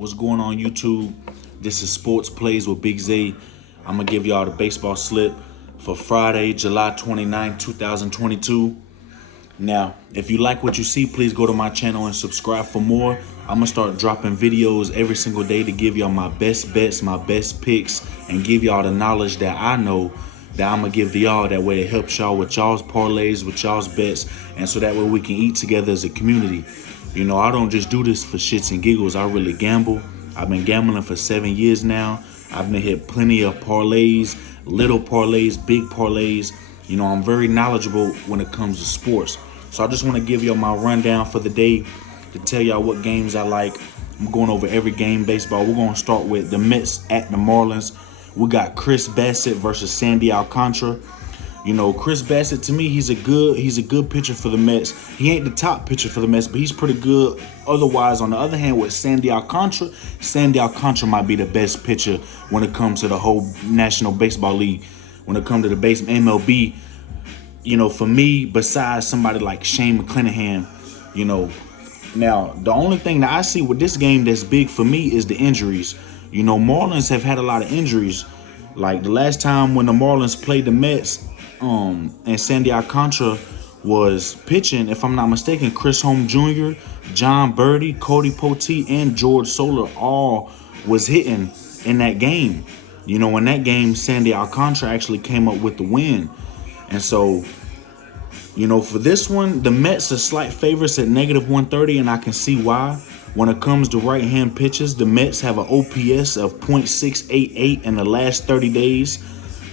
What's going on, YouTube? This is Sports Plays with Big Z. I'm going to give y'all the baseball slip for Friday, July 29, 2022. Now, if you like what you see, please go to my channel and subscribe for more. I'm going to start dropping videos every single day to give y'all my best bets, my best picks, and give y'all the knowledge that I know that I'm going to give to y'all. That way it helps y'all with y'all's parlays, with y'all's bets, and so that way we can eat together as a community. You know, I don't just do this for shits and giggles. I really gamble. I've been gambling for 7 years now. I've been hit plenty of parlays, little parlays, big parlays. You know, I'm very knowledgeable when it comes to sports. So I just want to give y'all my rundown for the day to tell y'all what games I like. I'm going over every game baseball. We're going to start with the Mets at the Marlins. We got Chris Bassett versus Sandy Alcontra. You know, Chris Bassett, to me, he's a good pitcher for the Mets. He ain't the top pitcher for the Mets, but he's pretty good. Otherwise, on the other hand, with Sandy Alcontra might be the best pitcher when it comes to the whole National Baseball League. When it comes to the base MLB, you know, for me, besides somebody like Shane McClanahan, you know. Now, the only thing that I see with this game that's big for me is the injuries. You know, Marlins have had a lot of injuries. Like the last time when the Marlins played the Mets, and Sandy Alcontra was pitching, if I'm not mistaken, Chris Holm Jr., John Birdie, Cody Poteet, and George Soler all was hitting in that game. You know, in that game, Sandy Alcontra actually came up with the win. And so, you know, for this one, the Mets are slight favorites at -130, and I can see why. When it comes to right-hand pitches, the Mets have an OPS of .688 in the last 30 days.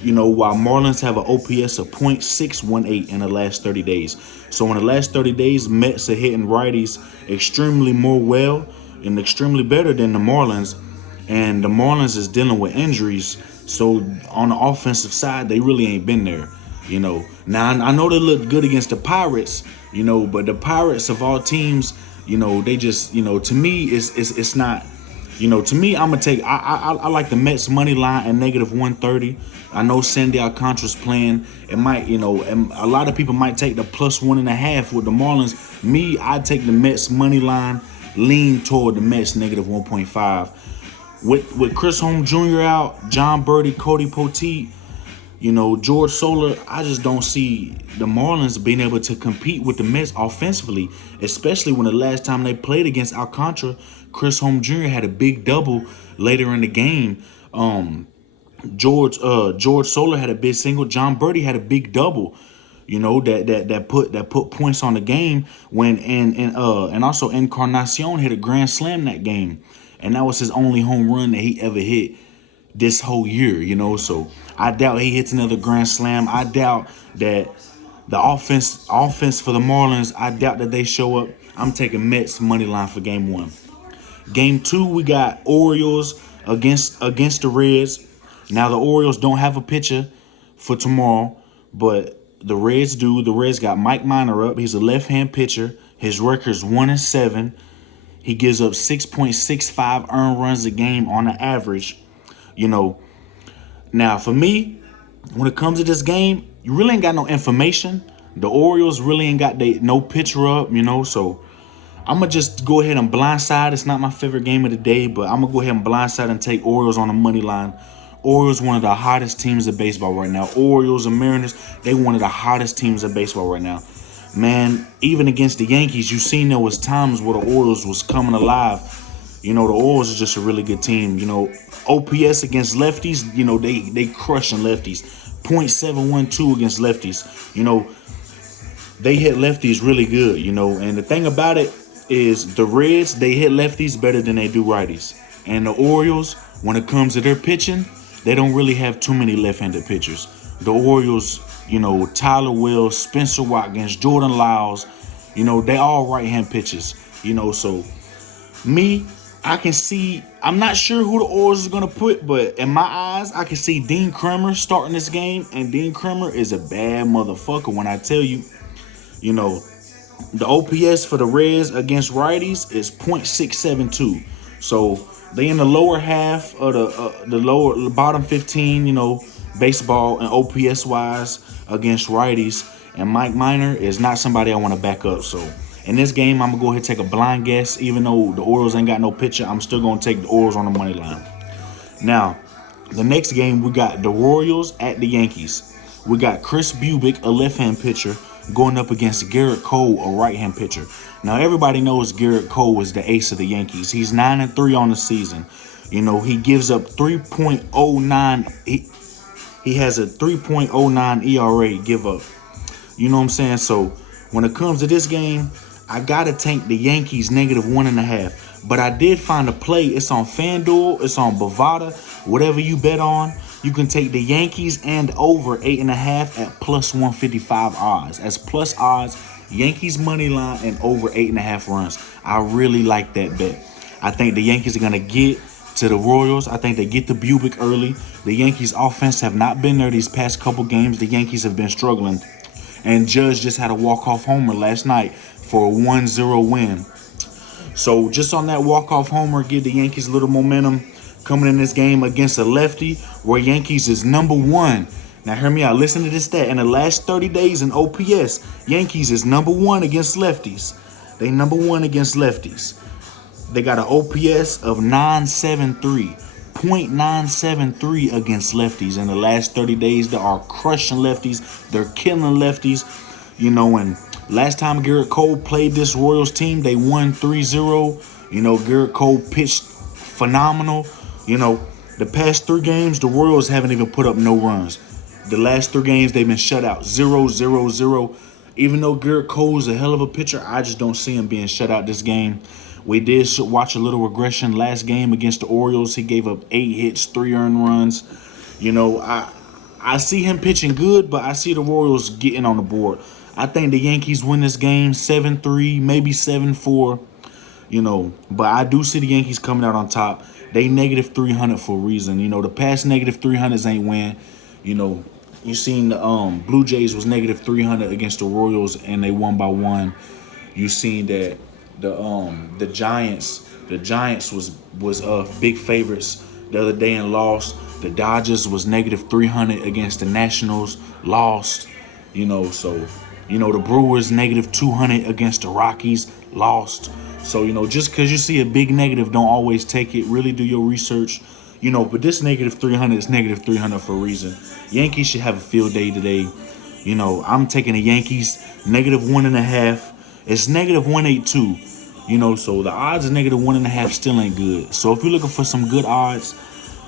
You know, while Marlins have an OPS of .618 in the last 30 days. So in the last 30 days, Mets are hitting righties extremely more well and extremely better than the Marlins. And the Marlins is dealing with injuries. So on the offensive side, they really ain't been there. You know, now I know they look good against the Pirates, you know, but the Pirates of all teams, you know, they just, you know, to me, it's not, you know, to me, I'm going to take, I like the Mets money line at -130. I know Sandy Alcantara's playing. It might, you know, and a lot of people might take the +1.5 with the Marlins. Me, I take the Mets money line, lean toward the Mets -1.5. With Chris Holm Jr. out, John Birdie, Cody Poteet, you know, George Soler, I just don't see the Marlins being able to compete with the Mets offensively, especially when the last time they played against Alcontra, Chris Holm Jr. had a big double later in the game. George Soler had a big single. John Birdie had a big double. You know, that put points on the game when and also Encarnacion hit a grand slam that game, and that was his only home run that he ever hit this whole year. You know, so I doubt he hits another grand slam. I doubt that the offense for the Marlins, I doubt that they show up. I'm taking Mets money line for game 1. Game 2, we got Orioles against the Reds. Now, the Orioles don't have a pitcher for tomorrow, but the Reds do. The Reds got Mike Minor up. He's a left-hand pitcher. His record's 1-7. He gives up 6.65 earned runs a game on the average. You know, now for me, when it comes to this game, you really ain't got no information. The Orioles really ain't got no pitcher up, you know, so I'm going to just go ahead and blindside. It's not my favorite game of the day, but I'm going to go ahead and blindside and take Orioles on the money line. Orioles, one of the hottest teams of baseball right now. Orioles and Mariners, they one of the hottest teams of baseball right now. Man, even against the Yankees, you seen there was times where the Orioles was coming alive. You know, the Orioles are just a really good team. You know, OPS against lefties, you know, they crushing lefties. .712 against lefties. You know, they hit lefties really good, you know. And the thing about it is the Reds, they hit lefties better than they do righties. And the Orioles, when it comes to their pitching, they don't really have too many left-handed pitchers. The Orioles, you know, Tyler Wells, Spencer Watkins, Jordan Lyles, you know, they all right-hand pitchers. You know, so me, I can see, I'm not sure who the Orioles are going to put, but in my eyes, I can see Dean Kremer starting this game, and Dean Kremer is a bad motherfucker when I tell you, you know, the OPS for the Reds against righties is .672. So they in the lower half of the bottom 15, you know, baseball and OPS wise against righties. And Mike Minor is not somebody I want to back up. So In this game, I'm going to go ahead and take a blind guess. Even though the Orioles ain't got no pitcher, I'm still going to take the Orioles on the money line. Now, the next game, we got the Royals at the Yankees. We got Chris Bubic, a left-hand pitcher, going up against Garrett Cole, a right-hand pitcher. Now, everybody knows Garrett Cole is the ace of the Yankees. He's 9-3 on the season. You know, he gives up 3.09. He has a 3.09 ERA give up. You know what I'm saying? So, when it comes to this game, I got to take the Yankees -1.5. But I did find a play. It's on FanDuel. It's on Bovada. Whatever you bet on, you can take the Yankees and over 8.5 at +155 odds. That's plus odds. Yankees money line and over 8.5 runs. I really like that bet. I think the Yankees are going to get to the Royals. I think they get to Bubic early. The Yankees offense have not been there these past couple games. The Yankees have been struggling. And Judge just had a walk-off homer last night for a 1-0 win. So just on that walk-off homer, give the Yankees a little momentum coming in this game against a lefty where Yankees is #1. Now hear me out. Listen to this stat. In the last 30 days in OPS, Yankees is #1 against lefties. They #1 against lefties. They got an OPS of 973. .973 against lefties in the last 30 days. They are crushing lefties. They're killing lefties. You know, and last time Garrett Cole played this Royals team, they won 3-0. You know, Garrett Cole pitched phenomenal. You know, the past 3 games, the Royals haven't even put up no runs. The last 3 games, they've been shut out. 0-0-0. Even though Garrett Cole is a hell of a pitcher, I just don't see him being shut out this game. We did watch a little regression last game against the Orioles. He gave up 8 hits, 3 earned runs. You know, I see him pitching good, but I see the Royals getting on the board. I think the Yankees win this game 7-3, maybe 7-4. You know, but I do see the Yankees coming out on top. They -300 for a reason. You know, the past -300s ain't win. You know, you seen the Blue Jays was -300 against the Royals and they won by 1. You seen that the Giants was big favorites the other day and lost. The Dodgers was -300 against the Nationals, lost. You know, so you know the Brewers -200 against the Rockies, lost. So you know, just because you see a big negative, don't always take it. Really do your research. You know, but this -300 is -300 for a reason. Yankees should have a field day today. You know, I'm taking the Yankees -1.5. It's -182. You know, so the odds of -1.5 still ain't good. So if you're looking for some good odds,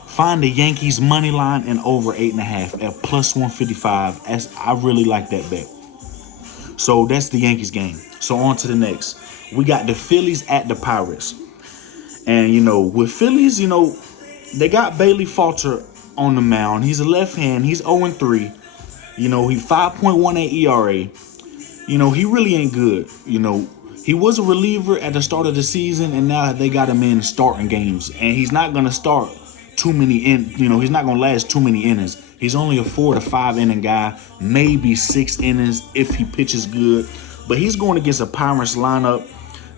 find the Yankees money line and over 8.5 at +155. I really like that bet. So that's the Yankees game. So on to the next. We got the Phillies at the Pirates. And, you know, with Phillies, you know, they got Bailey Falter on the mound. He's a left hand. He's 0-3. You know, he 5.18 ERA. You know, he really ain't good. You know, he was a reliever at the start of the season, and now they got him in starting games. And he's not going to start too many he's not going to last too many innings. He's only a 4 to 5 inning guy, maybe 6 innings if he pitches good. But he's going against a Pirates lineup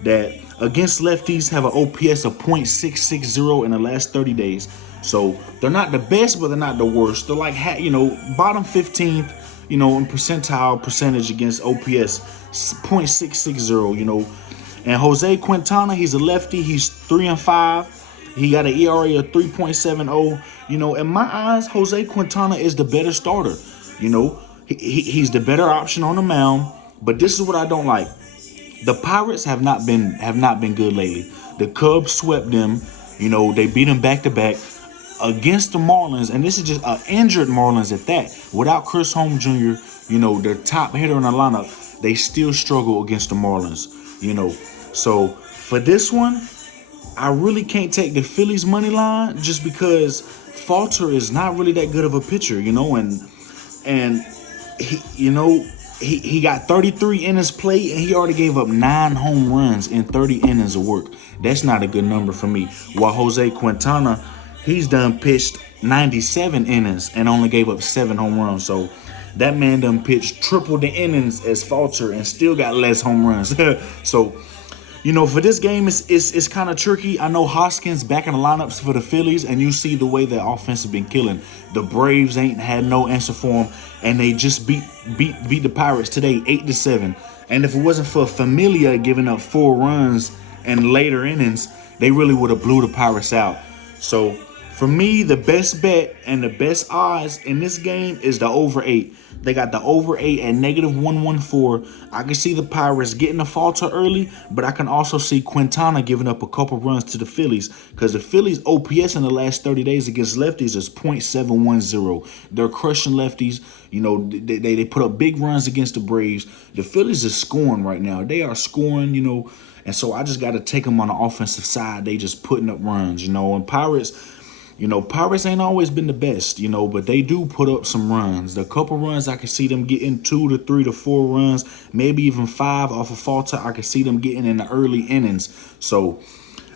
that against lefties have an OPS of .660 in the last 30 days. So they're not the best, but they're not the worst. They're like, bottom 15th, in percentile percentage against OPS, .660, And Jose Quintana, he's a lefty. He's 3-5. He got an ERA of 3.70. In my eyes, Jose Quintana is the better starter. He's the better option on the mound. But this is what I don't like. The Pirates have not been good lately. The Cubs swept them. They beat them back-to-back against the Marlins, and this is just an injured Marlins at that. Without Chris Holmes Jr., their top hitter in the lineup, they still struggle against the Marlins. So for this one, I really can't take the Phillies money line just because Falter is not really that good of a pitcher, and he got 33 innings played, and he already gave up 9 home runs in 30 innings of work. That's not a good number for me. While Jose Quintana, he's done pitched 97 innings and only gave up 7 home runs. So that man done pitched triple the innings as Falter and still got less home runs. So, for this game, it's kind of tricky. I know Hoskins back in the lineups for the Phillies, and you see the way their offense has been killing. The Braves ain't had no answer for them, and they just beat the Pirates today 8-7. And if it wasn't for Familia giving up 4 runs in later innings, they really would have blew the Pirates out. So for me, the best bet and the best odds in this game is the over 8. They got the over 8 at -114. I can see the Pirates getting a falter early, but I can also see Quintana giving up a couple runs to the Phillies, because the Phillies' OPS in the last 30 days against lefties is .710. They're crushing lefties. You know, they put up big runs against the Braves. The Phillies is scoring right now. They are scoring, you know, and so I just got to take them on the offensive side. They just putting up runs, you know, and Pirates ain't always been the best, you know, but they do put up some runs. The couple runs, I can see them getting 2 to 3 to 4 runs, maybe even 5 off a falter. I can see them getting in the early innings. So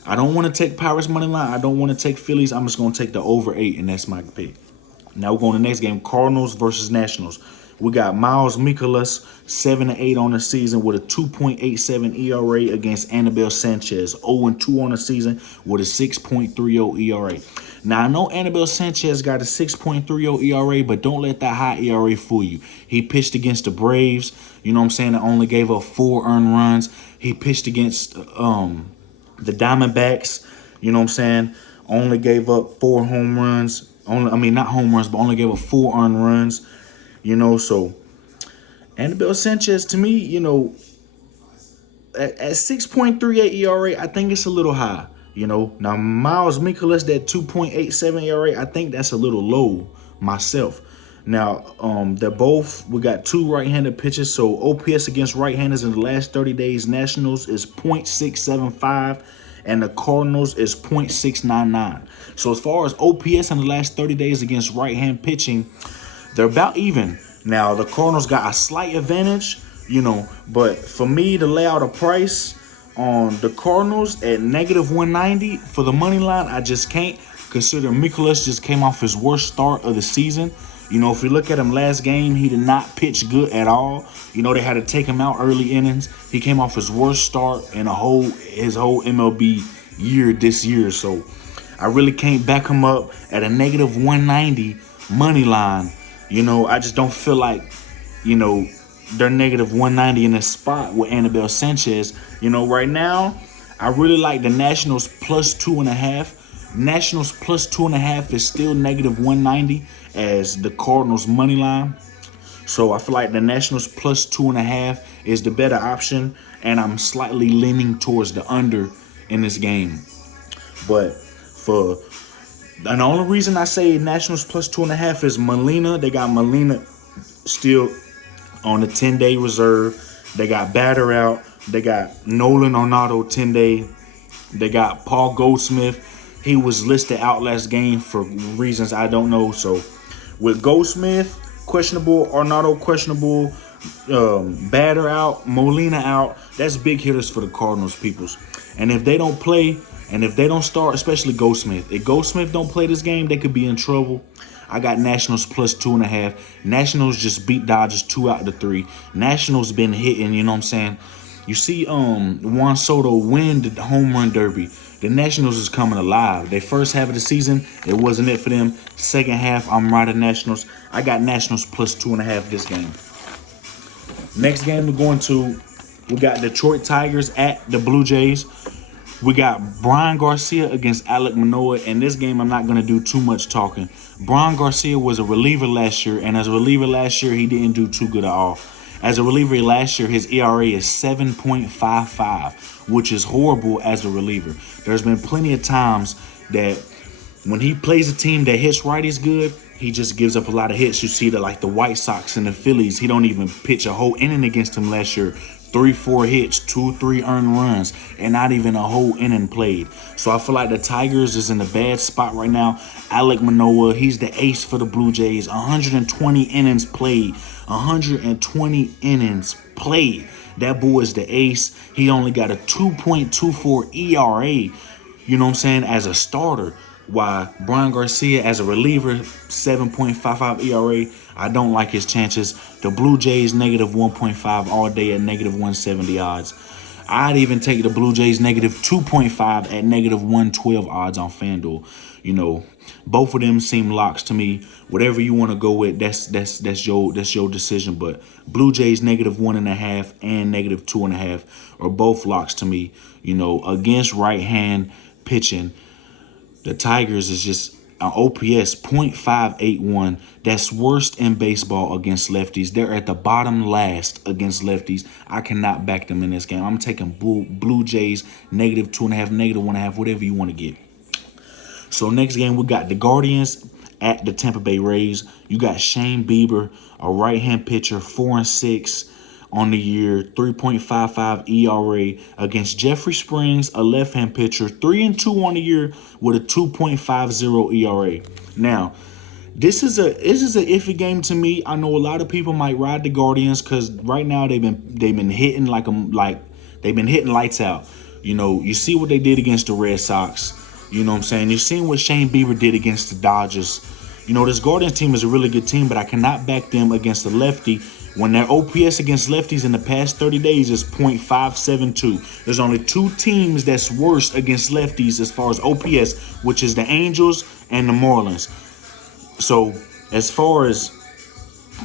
I don't want to take Pirates money line. I don't want to take Phillies. I'm just going to take the over 8, and that's my pick. Now we're going to the next game, Cardinals versus Nationals. We got Miles Mikolas, 7-8 on the season with a 2.87 ERA against Anibal Sanchez, 0-2 on the season with a 6.30 ERA. Now, I know Anibal Sanchez got a 6.30 ERA, but don't let that high ERA fool you. He pitched against the Braves, you know what I'm saying, that only gave up 4 earned runs. He pitched against the Diamondbacks, you know what I'm saying, only gave up 4 home runs. Not home runs, but only gave up 4 earned runs. You know, so Anibal Sanchez, to me, you know, at 6.38 ERA, I think it's a little high. You know, now Miles Mikolas, that 2.87 ERA, I think that's a little low myself. Now, we got 2 right-handed pitchers, so OPS against right-handers in the last 30 days, Nationals is .675, and the Cardinals is .699. So as far as OPS in the last 30 days against right-hand pitching, they're about even. Now, the Cardinals got a slight advantage, you know, but for me to lay out a price on the Cardinals at -190 for the money line, I just can't, considering Mikolas just came off his worst start of the season. You know, if you look at him last game, he did not pitch good at all. You know, they had to take him out early innings. He came off his worst start in his whole MLB year this year. So I really can't back him up at a -190 money line. You know, I just don't feel like, you know, they're -190 in this spot with Anibal Sanchez. You know, right now, I really like the Nationals +2.5. Nationals +2.5 is still -190 as the Cardinals money line. So I feel like the Nationals +2.5 is the better option, and I'm slightly leaning towards the under in this game. And the only reason I say Nationals +2.5 is Molina. They got Molina still on the 10-day reserve. They got Batter out. They got Nolan Arenado 10-day. They got Paul Goldschmidt. He was listed out last game for reasons I don't know. So with Goldschmidt questionable, Arenado questionable, Batter out, Molina out, that's big hitters for the Cardinals, peoples. And if they don't play, and if they don't start, especially Goldschmidt, if Goldschmidt don't play this game, they could be in trouble. I got Nationals +2.5. Nationals just beat Dodgers 2 out of the 3. Nationals been hitting, you know what I'm saying? You see Juan Soto win the home run derby. The Nationals is coming alive. Their first half of the season, it wasn't it for them. Second half, I'm riding Nationals. I got Nationals +2.5 this game. Next game we got Detroit Tigers at the Blue Jays. We got Brian Garcia against Alec Manoa. In this game, I'm not going to do too much talking. Brian Garcia was a reliever last year, and as a reliever last year, he didn't do too good at all. As a reliever last year, his ERA is 7.55, which is horrible as a reliever. There's been plenty of times that when he plays a team that hits righties good, he just gives up a lot of hits. You see that like the White Sox and the Phillies, he don't even pitch a whole inning against them last year. 3-4 hits, 2-3 earned runs, and not even a whole inning played. So I feel like the Tigers is in a bad spot right now. Alec Manoa, he's the ace for the Blue Jays. 120 innings played. 120 innings played. That boy is the ace. He only got a 2.24 ERA, you know what I'm saying, as a starter. While Brian Garcia, as a reliever, 7.55 ERA. I don't like his chances. The Blue Jays, -1.5 all day at -170 odds. I'd even take the Blue Jays negative 2.5 at negative 112 odds on FanDuel. You know, both of them seem locks to me. Whatever you want to go with, that's your decision. But Blue Jays negative 1.5 and negative 2.5 are both locks to me. You know, against right hand pitching, the Tigers is just an OPS .581. That's worst in baseball against lefties. They're at the bottom last against lefties. I cannot back them in this game. I'm taking Blue Jays negative 2.5, negative 1.5, whatever you want to get. So next game, we got the Guardians at the Tampa Bay Rays. You got Shane Bieber, a right-hand pitcher, 4-6 on the year, 3.55 ERA against Jeffrey Springs, a left-hand pitcher, 3-2 on the year with a 2.50 ERA. Now, this is an iffy game to me. I know a lot of people might ride the Guardians because right now they've been hitting they've been hitting lights out. You know, you see what they did against the Red Sox. You know what I'm saying? You've seen what Shane Bieber did against the Dodgers. You know, this Guardians team is a really good team, but I cannot back them against the lefty when their OPS against lefties in the past 30 days is .572. There's only two teams that's worse against lefties as far as OPS, which is the Angels and the Marlins. So as far as,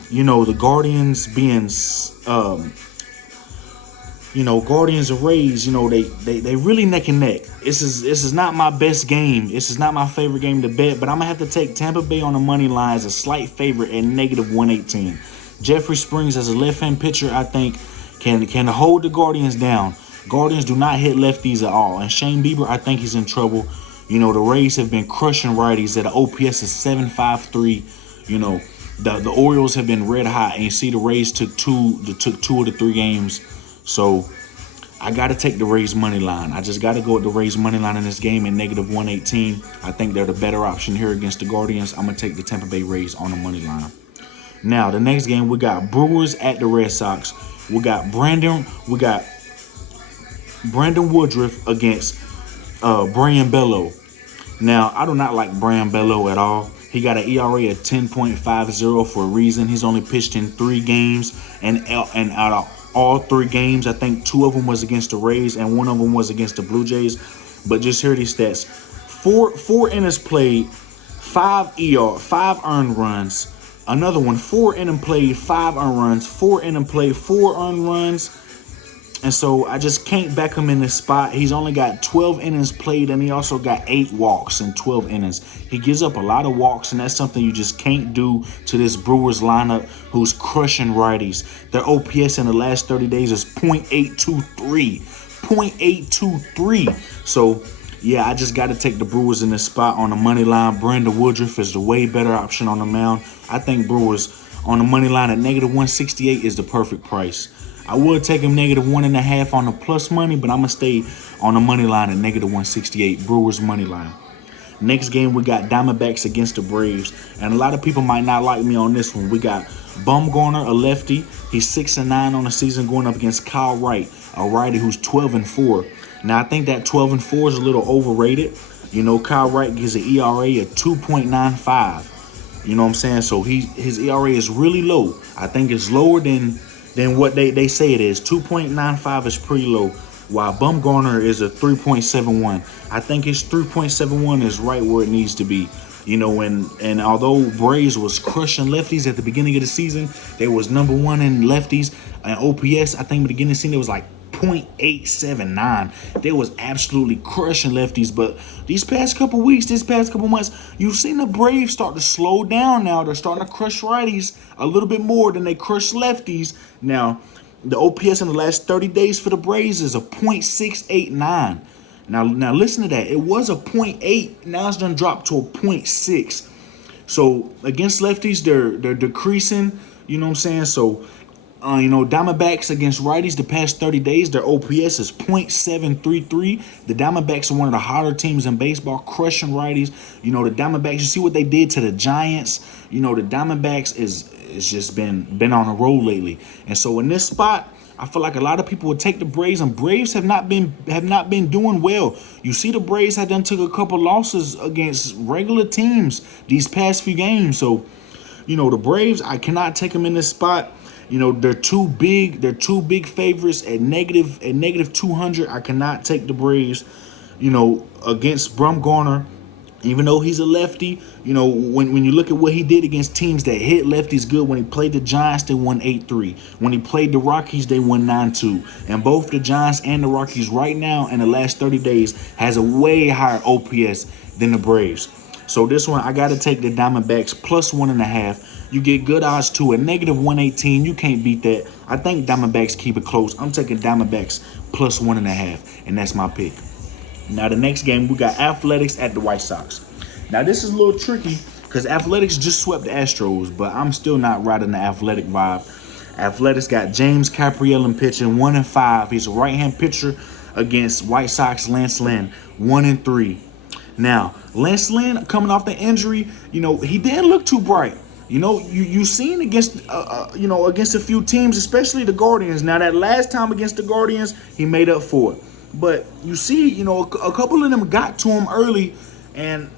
you know, the Guardians being, Guardians and Rays, you know, they really neck and neck. This is not my best game. This is not my favorite game to bet, but I'm going to have to take Tampa Bay on the money line as a slight favorite at negative 118. Jeffrey Springs as a left-hand pitcher, I think, can hold the Guardians down. Guardians do not hit lefties at all. And Shane Bieber, I think he's in trouble. You know, the Rays have been crushing righties at an OPS of 7.53. You know, the Orioles have been red hot, and you see the Rays took two of the three games. So I got to take the Rays money line. I just got to go with the Rays money line in this game at negative 118. I think they're the better option here against the Guardians. I'm going to take the Tampa Bay Rays on the money line. Now, the next game, we got Brewers at the Red Sox. We got Brandon Woodruff against Brian Bello. Now, I do not like Brian Bello at all. He got an ERA of 10.50 for a reason. He's only pitched in 3 games, and out of all 3 games, I think 2 of them was against the Rays and 1 of them was against the Blue Jays. But just hear these stats: 4 innings played, 5 earned runs. Another one, 4 innings played, 5 earned runs. 4 innings played, 4 earned runs. And so I just can't back him in this spot. He's only got 12 innings played, and he also got 8 walks in 12 innings. He gives up a lot of walks, and that's something you just can't do to this Brewers lineup who's crushing righties. Their OPS in the last 30 days is .823. .823. So, yeah, I just got to take the Brewers in this spot on the money line. Brandon Woodruff is the way better option on the mound. I think Brewers on the money line at negative 168 is the perfect price. I would take him negative 1.5 on the plus money, but I'm going to stay on the money line at negative 168, Brewers money line. Next game, we got Diamondbacks against the Braves. And a lot of people might not like me on this one. We got Bumgarner, a lefty. He's 6-9 on the season, going up against Kyle Wright, a righty who's 12-4. Now, I think that 12-4 is a little overrated. You know, Kyle Wright gives an ERA of 2.95. You know what I'm saying? So his ERA is really low. I think it's lower than what they say it is. 2.95 is pretty low, while Bumgarner is a 3.71. I think his 3.71 is right where it needs to be. You know, and although Braves was crushing lefties at the beginning of the season, they was number 1 in lefties and OPS. I think at the beginning of the season it was like .879. They was absolutely crushing lefties. But these past couple months, you've seen the Braves start to slow down now. They're starting to crush righties a little bit more than they crush lefties. Now, the OPS in the last 30 days for the Braves is a .689. Now listen to that. It was a .8. Now it's done dropped to a .6. So against lefties, they're decreasing. You know what I'm saying? So Diamondbacks against righties the past 30 days, their OPS is .733. The Diamondbacks are one of the hotter teams in baseball, crushing righties. You know, the Diamondbacks, you see what they did to the Giants. You know, the Diamondbacks is just been on a roll lately. And so in this spot, I feel like a lot of people would take the Braves, and Braves have not been doing well. You see the Braves have done took a couple losses against regular teams these past few games. So, you know, the Braves, I cannot take them in this spot. they're too big. They're too big favorites at negative 200. I cannot take the Braves, against Bumgarner. Even though he's a lefty, when you look at what he did against teams that hit lefties good, when he played the Giants, they won 8-3. When he played the Rockies, they won 9-2. And both the Giants and the Rockies right now in the last 30 days has a way higher OPS than the Braves. So this one, I got to take the Diamondbacks plus 1.5. You get good odds too at negative 118. You can't beat that. I think Diamondbacks keep it close. I'm taking Diamondbacks plus 1.5, and that's my pick. Now, the next game, we got Athletics at the White Sox. Now, this is a little tricky because Athletics just swept the Astros, but I'm still not riding the Athletic vibe. Athletics got James Caprielli pitching 1-5. He's a right-hand pitcher against White Sox Lance Lynn, 1-3. Now, Lance Lynn coming off the injury, he didn't look too bright. You seen against against a few teams, especially the Guardians. Now, that last time against the Guardians, he made up for it. But you see, a couple of them got to him early, and,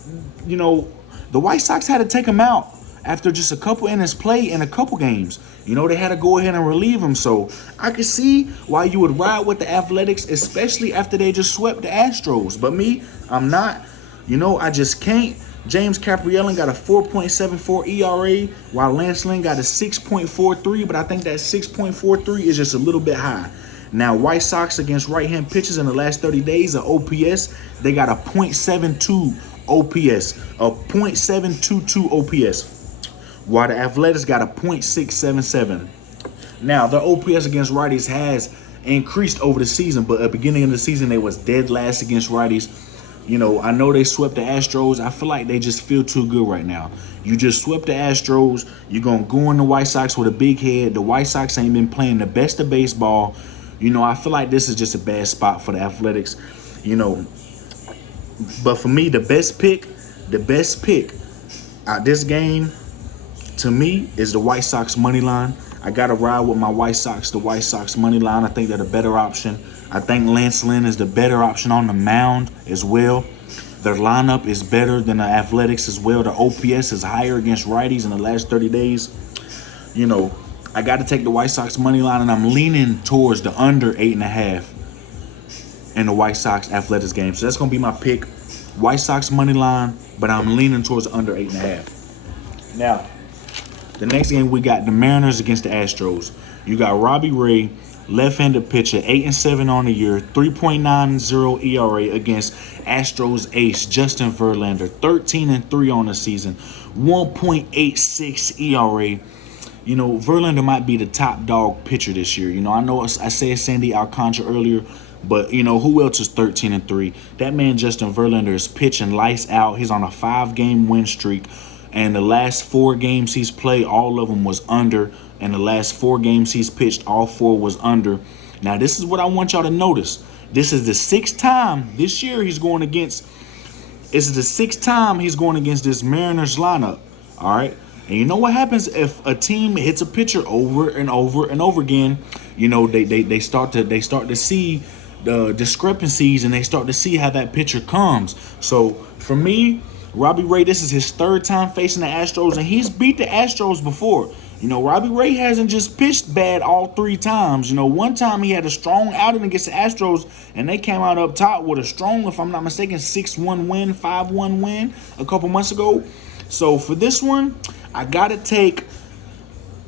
the White Sox had to take him out after just a couple innings play in a couple games. They had to go ahead and relieve him. So I could see why you would ride with the Athletics, especially after they just swept the Astros. But me, I'm not. I just can't. James Caprielli got a 4.74 ERA, while Lance Lynn got a 6.43, but I think that 6.43 is just a little bit high. Now, White Sox against right-hand pitchers in the last 30 days of OPS, they got a .72 OPS, a .722 OPS, while the Athletics got a .677. Now, the OPS against righties has increased over the season, but at the beginning of the season, they was dead last against righties. I know they swept the Astros. I feel like they just feel too good right now. You just swept the Astros. You're going to go in the White Sox with a big head. The White Sox ain't been playing the best of baseball. I feel like this is just a bad spot for the Athletics, But for me, the best pick out this game, to me, is the White Sox money line. I got to ride with my White Sox, the White Sox money line. I think they're the better option. I think Lance Lynn is the better option on the mound as well. Their lineup is better than the Athletics as well. The OPS is higher against righties in the last 30 days. I got to take the White Sox money line, and I'm leaning towards the under 8.5 in the White Sox Athletics game. So that's going to be my pick, White Sox money line, but I'm leaning towards the under 8.5. Now, the next game, we got the Mariners against the Astros. You got Robbie Ray, left-handed pitcher, 8-7 on the year, 3.90 ERA against Astros ace Justin Verlander, 13-3 on the season, 1.86 ERA. Verlander might be the top dog pitcher this year. I know I said Sandy Alcontra earlier, but, who else is 13-3? That man, Justin Verlander, is pitching lights out. He's on a 5-game win streak, and the last 4 games he's played, all of them was under, and the last 4 games he's pitched, all 4 was under. Now, this is what I want y'all to notice. This is the 6th time this year he's going against. This is the 6th time he's going against this Mariners lineup, all right? And you know what happens if a team hits a pitcher over and over and over again? They start to see the discrepancies, and they start to see how that pitcher comes. So for me, Robbie Ray, this is his 3rd time facing the Astros, and he's beat the Astros before. Robbie Ray hasn't just pitched bad all 3 times. One time he had a strong outing against the Astros, and they came out up top with a strong, if I'm not mistaken, 6-1 win, 5-1 win a couple months ago. So for this one, I got to take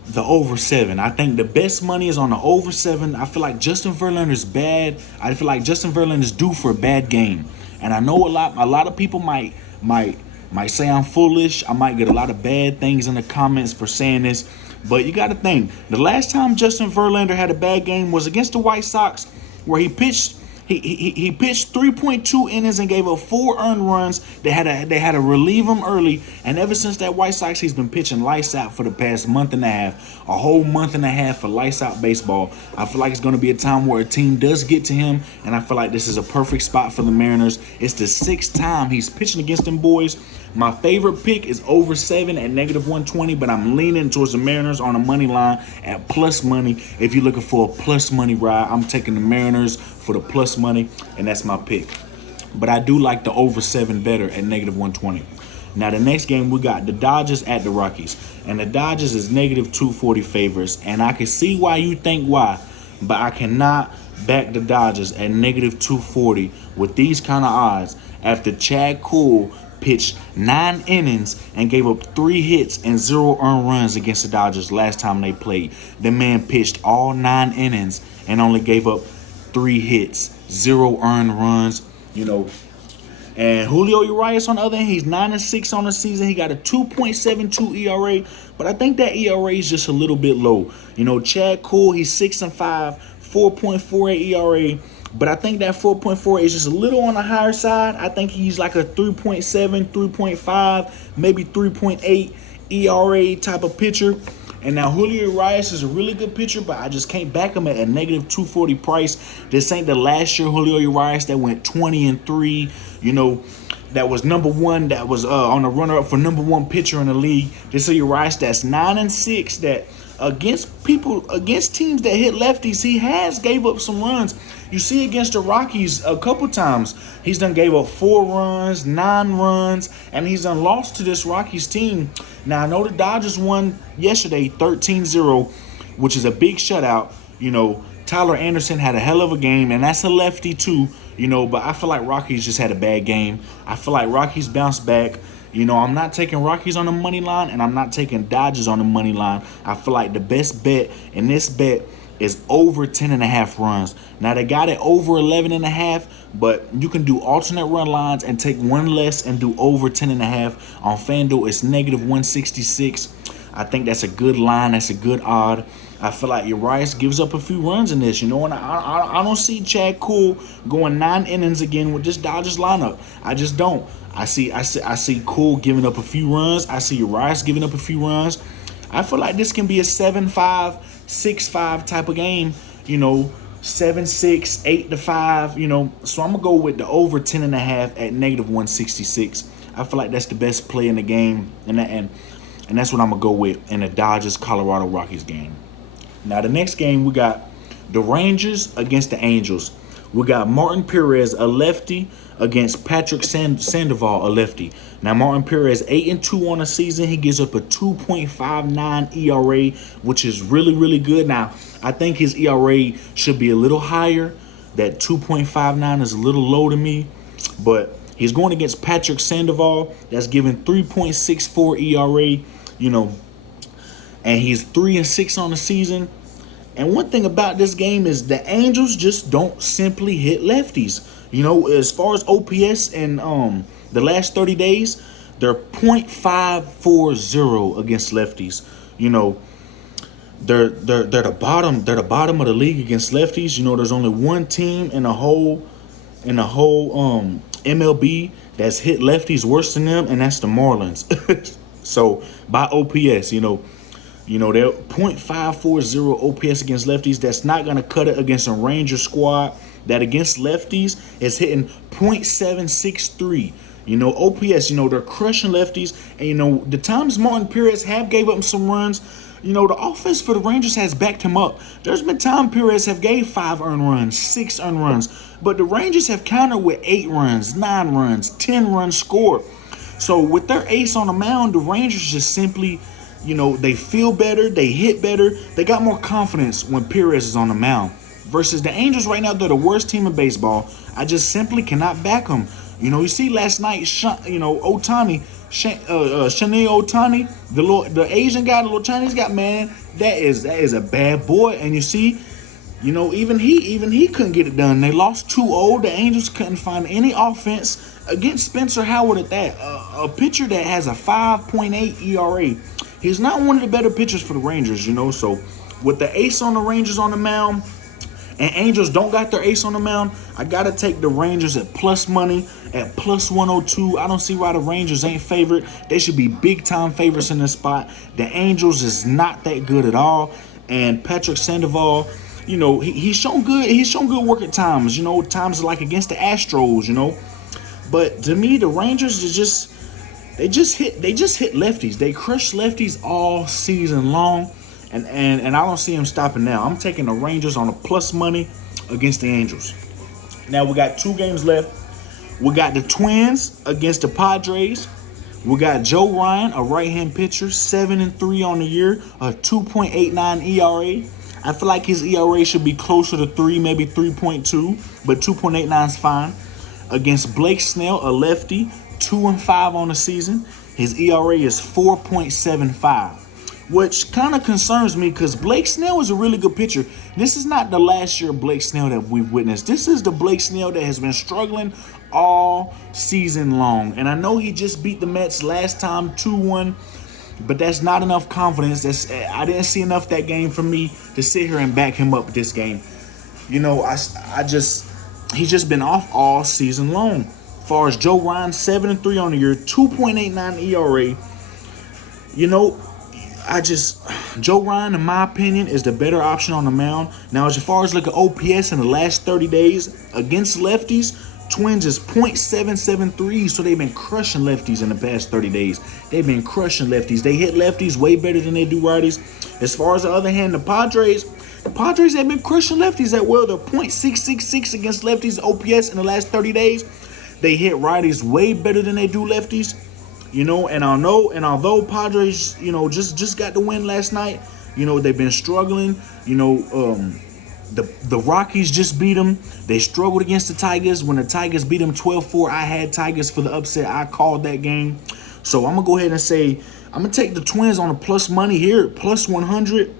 the over 7. I think the best money is on the over 7. I feel like Justin Verlander's bad. I feel like Justin Verlander's due for a bad game. And I know a lot of people might say I'm foolish. I might get a lot of bad things in the comments for saying this. But you got to think, the last time Justin Verlander had a bad game was against the White Sox, where he pitched He pitched 3.2 innings and gave up 4 earned runs. They had to relieve him early, and ever since that White Sox, he's been pitching lights out for the past month and a half, a whole month and a half for lights out baseball. I feel like it's going to be a time where a team does get to him, and I feel like this is a perfect spot for the Mariners. It's the 6th time he's pitching against them boys. My favorite pick is over 7 at -120, but I'm leaning towards the Mariners on the money line at plus money. If you're looking for a plus money ride, I'm taking the Mariners for the plus money, and that's my pick. But I do like the over 7 better at -120. Now, the next game, we got the Dodgers at the Rockies. And the Dodgers is negative 240 favorites. And I can see why you think why. But I cannot back the Dodgers at negative 240 with these kind of odds after Chad Kuhl pitched 9 innings and gave up 3 hits and 0 earned runs against the Dodgers last time they played. The man pitched all 9 innings and only gave up 3 hits, 0 earned runs, And Julio Urias, on the other hand, he's 9-6 on the season. He got a 2.72 ERA, but I think that ERA is just a little bit low. Chad Kuhl, he's 6-5, 4.48 ERA. But I think that 4.4 is just a little on the higher side. I think he's like a 3.7, 3.5, maybe 3.8 ERA type of pitcher. And now Julio Urias is a really good pitcher, but I just can't back him at a negative 240 price. This ain't the last year Julio Urias that went 20-3, that was number one, that was on the runner-up for number 1 pitcher in the league. This is Urias that's 9-6, that against teams that hit lefties, he has gave up some runs. You see against the Rockies a couple times, he's done gave up 4 runs, 9 runs, and he's done lost to this Rockies team. Now, I know the Dodgers won yesterday 13-0, which is a big shutout. Tyler Anderson had a hell of a game, and that's a lefty too, but I feel like Rockies just had a bad game. I feel like Rockies bounced back. I'm not taking Rockies on the money line, and I'm not taking Dodgers on the money line. I feel like the best bet in this bet is over 10.5 runs. Now, they got it over 11.5, but you can do alternate run lines and take one less and do over 10.5. On FanDuel, it's negative 166. I think that's a good line. That's a good odd. I feel like Urias gives up a few runs in this, and I don't see Chad Kuhl going 9 innings again with this Dodgers lineup. I just don't. I see Kuhl giving up a few runs. I see Urias giving up a few runs. I feel like this can be a 7-5, 6-5 type of game, 7-6, 8-5, So I'm going to go with the over 10.5 at negative 166. I feel like that's the best play in the game, and that's what I'm going to go with in the Dodgers-Colorado Rockies game. Now, the next game, we got the Rangers against the Angels. We got Martin Perez, a lefty, against Patrick Sandoval, a lefty. Now, Martin Perez, 8-2 on the season. He gives up a 2.59 ERA, which is really, really good. Now, I think his ERA should be a little higher. That 2.59 is a little low to me. But he's going against Patrick Sandoval. That's giving 3.64 ERA, and he's 3-6 on the season. And one thing about this game is the Angels just don't simply hit lefties. As far as OPS in the last 30 days, they're .540 against lefties. They're the bottom. They're the bottom of the league against lefties. There's only one team in the whole MLB that's hit lefties worse than them, and that's the Marlins. So by OPS, they're .540 OPS against lefties. That's not going to cut it against a Ranger squad that against lefties is hitting .763. OPS, they're crushing lefties. And, the times Martin Perez have gave up some runs, the offense for the Rangers has backed him up. There's been time Perez have gave 5 earned runs, 6 earned runs. But the Rangers have countered with 8 runs, 9 runs, 10 runs scored. So with their ace on the mound, the Rangers just simply, they feel better, they hit better, they got more confidence when Perez is on the mound. Versus the Angels right now, they're the worst team in baseball. I just simply cannot back them. You see last night, Ohtani, Shohei Ohtani, the Asian guy, the little Chinese guy, man, that is a bad boy. And you see, even he couldn't get it done. They lost 2-0. The Angels couldn't find any offense against Spencer Howard at that. A pitcher that has a 5.8 ERA. He's not one of the better pitchers for the Rangers, So with the ace on the Rangers on the mound, and Angels don't got their ace on the mound, I got to take the Rangers at plus money, at plus 102. I don't see why the Rangers ain't favored. They should be big-time favorites in this spot. The Angels is not that good at all. And Patrick Sandoval, he's shown good. He's shown good work at times, times like against the Astros, But to me, the Rangers is just hit lefties. They crush lefties all season long. And I don't see him stopping now. I'm taking the Rangers on a plus money against the Angels. Now we got 2 games left. We got the Twins against the Padres. We got Joe Ryan, a right-hand pitcher, 7-3 on the year, a 2.89 ERA. I feel like his ERA should be closer to 3, maybe 3.2, but 2.89 is fine. Against Blake Snell, a lefty, 2-5 on the season. His ERA is 4.75, which kind of concerns me because Blake Snell is a really good pitcher. This is not the last year of Blake Snell that we've witnessed. This is the Blake Snell that has been struggling all season long. And I know he just beat the Mets last time 2-1, but that's not enough confidence. I didn't see enough that game for me to sit here and back him up this game. You know, he's just been off all season long. As far as Joe Ryan, 7-3 on the year, 2.89 ERA. You know, Joe Ryan, in my opinion, is the better option on the mound. Now, as far as looking at OPS in the last 30 days against lefties, Twins is .773, so they've been crushing lefties in the past 30 days. They've been crushing lefties. They hit lefties way better than they do righties. As far as the other hand, the Padres have been crushing lefties at will. They're .666 against lefties OPS in the last 30 days. They hit righties way better than they do lefties. You know, and although Padres, you know, just got the win last night, you know, they've been struggling. You know, the Rockies just beat them. They struggled against the Tigers. When the Tigers beat them 12-4, I had Tigers for the upset. I called that game. So I'm going to go ahead and say I'm going to take the Twins on a plus money here, plus 100.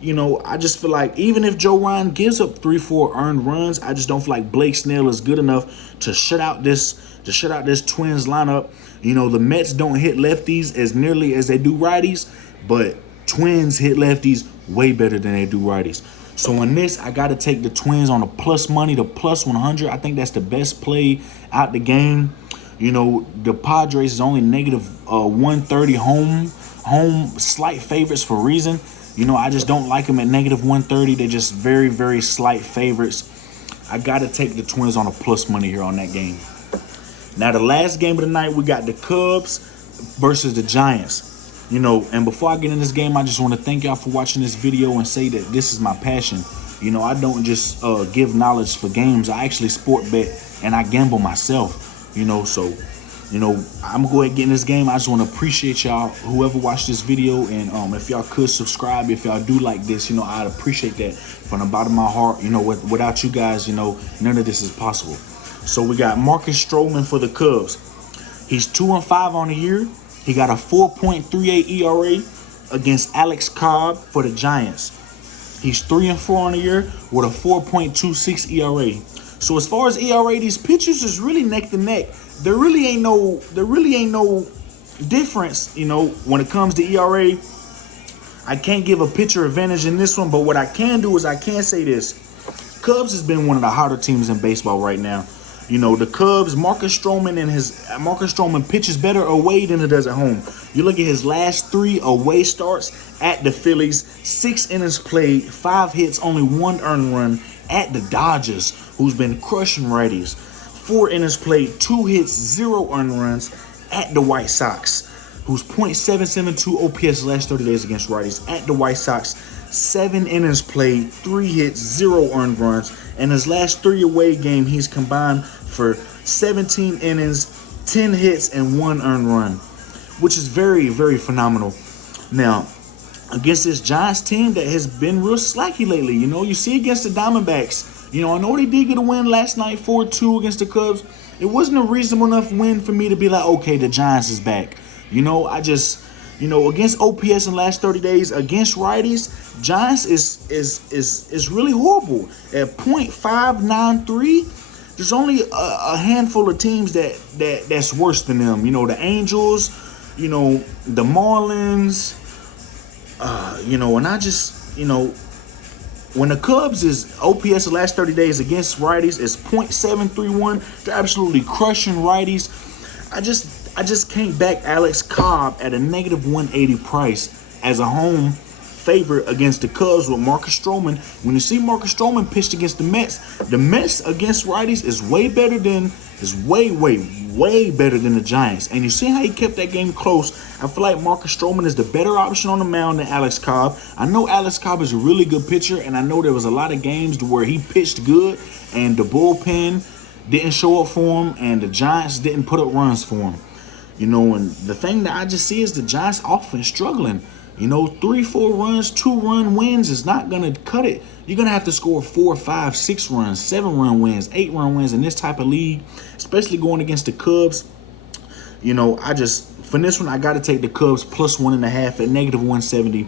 You know, I just feel like even if Joe Ryan gives up 3-4 earned runs, I just don't feel like Blake Snell is good enough to shut out this Twins lineup. You know, the Mets don't hit lefties as nearly as they do righties, but Twins hit lefties way better than they do righties. So in this, I got to take the Twins on a plus money, the plus 100. I think that's the best play out the game. You know, the Padres is only negative 130 home slight favorites for a reason. You know, I just don't like them at negative 130. They're just very, very slight favorites. I got to take the Twins on a plus money here on that game. Now, the last game of the night, we got the Cubs versus the Giants. You know, and before I get in this game, I just want to thank y'all for watching this video and say that this is my passion. You know, I don't just give knowledge for games. I actually sport bet and I gamble myself. You know, so, you know, I'm going to go ahead and get in this game. I just want to appreciate y'all, whoever watched this video. And if y'all could subscribe, if y'all do like this, you know, I'd appreciate that from the bottom of my heart. You know, without you guys, you know, none of this is possible. So we got Marcus Strowman for the Cubs. He's 2-5 on the year. He got a 4.38 ERA against Alec for the Giants. He's 3-4 on the year with a 4.26 ERA. So as far as ERA, these pitchers is really neck to neck. There really ain't no difference, you know, when it comes to ERA. I can't give a pitcher advantage in this one, but what I can do is I can say this. Cubs has been one of the hotter teams in baseball right now. You know, the Cubs, Marcus Strowman pitches better away than it does at home. You look at his last 3 away starts at the Phillies, 6 innings played, 5 hits, only 1 earned run. At the Dodgers, who's been crushing righties, 4 innings played, 2 hits, 0 earned runs. At the White Sox, who's .772 OPS last 30 days against righties. At the White Sox, 7 innings played, 3 hits, 0 earned runs. And his last 3 away game, he's combined for 17 innings, 10 hits, and 1 earned run, which is very, very phenomenal. Now, against this Giants team that has been real slacky lately, you know, you see against the Diamondbacks, you know, I know they did get a win last night, 4-2 against the Cubs. It wasn't a reasonable enough win for me to be like, okay, the Giants is back. You know, you know, against OPS in the last 30 days, against righties, Giants is really horrible. At .593, there's only a handful of teams that's worse than them. You know, the Angels, you know, the Marlins, you know, and I just, you know, when the Cubs is OPS the last 30 days against righties is .731, they're absolutely crushing righties. I just can't back Alex Cobb at a negative 180 price as a home favorite against the Cubs with Marcus Strowman. When you see Marcus Strowman pitched against the Mets against righties is way better than way better than the Giants. And you see how he kept that game close. I feel like Marcus Strowman is the better option on the mound than Alex Cobb. I know Alex Cobb is a really good pitcher, and I know there was a lot of games where he pitched good and the bullpen didn't show up for him and the Giants didn't put up runs for him. You know, and the thing that I just see is the Giants offense struggling. You know, 3-4 runs, 2-run wins is not going to cut it. You're going to have to score 4, 5, 6 runs, 7-run wins, 8-run wins in this type of league, especially going against the Cubs. You know, for this one, I got to take the Cubs plus 1.5 at negative 170.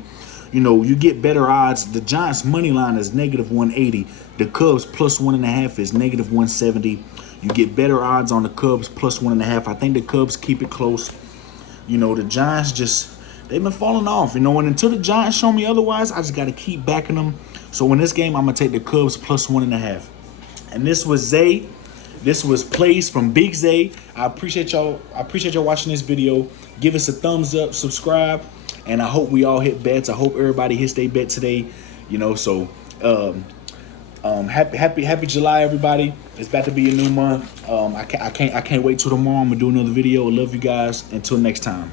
You know, you get better odds. The Giants' money line is negative 180. The Cubs plus 1.5 is negative 170. You get better odds on the Cubs plus 1.5. I think the Cubs keep it close. You know, the Giants they've been falling off. You know, and until the Giants show me otherwise, I just got to keep backing them. So in this game, I'm going to take the Cubs plus 1.5. And this was Zay. This was plays from Big Zay. I appreciate y'all watching this video. Give us a thumbs up, subscribe, and I hope we all hit bets. I hope everybody hits their bet today. You know, so happy July, everybody. It's about to be a new month. I can't wait till tomorrow. I'm gonna do another video. I love you guys. Until next time.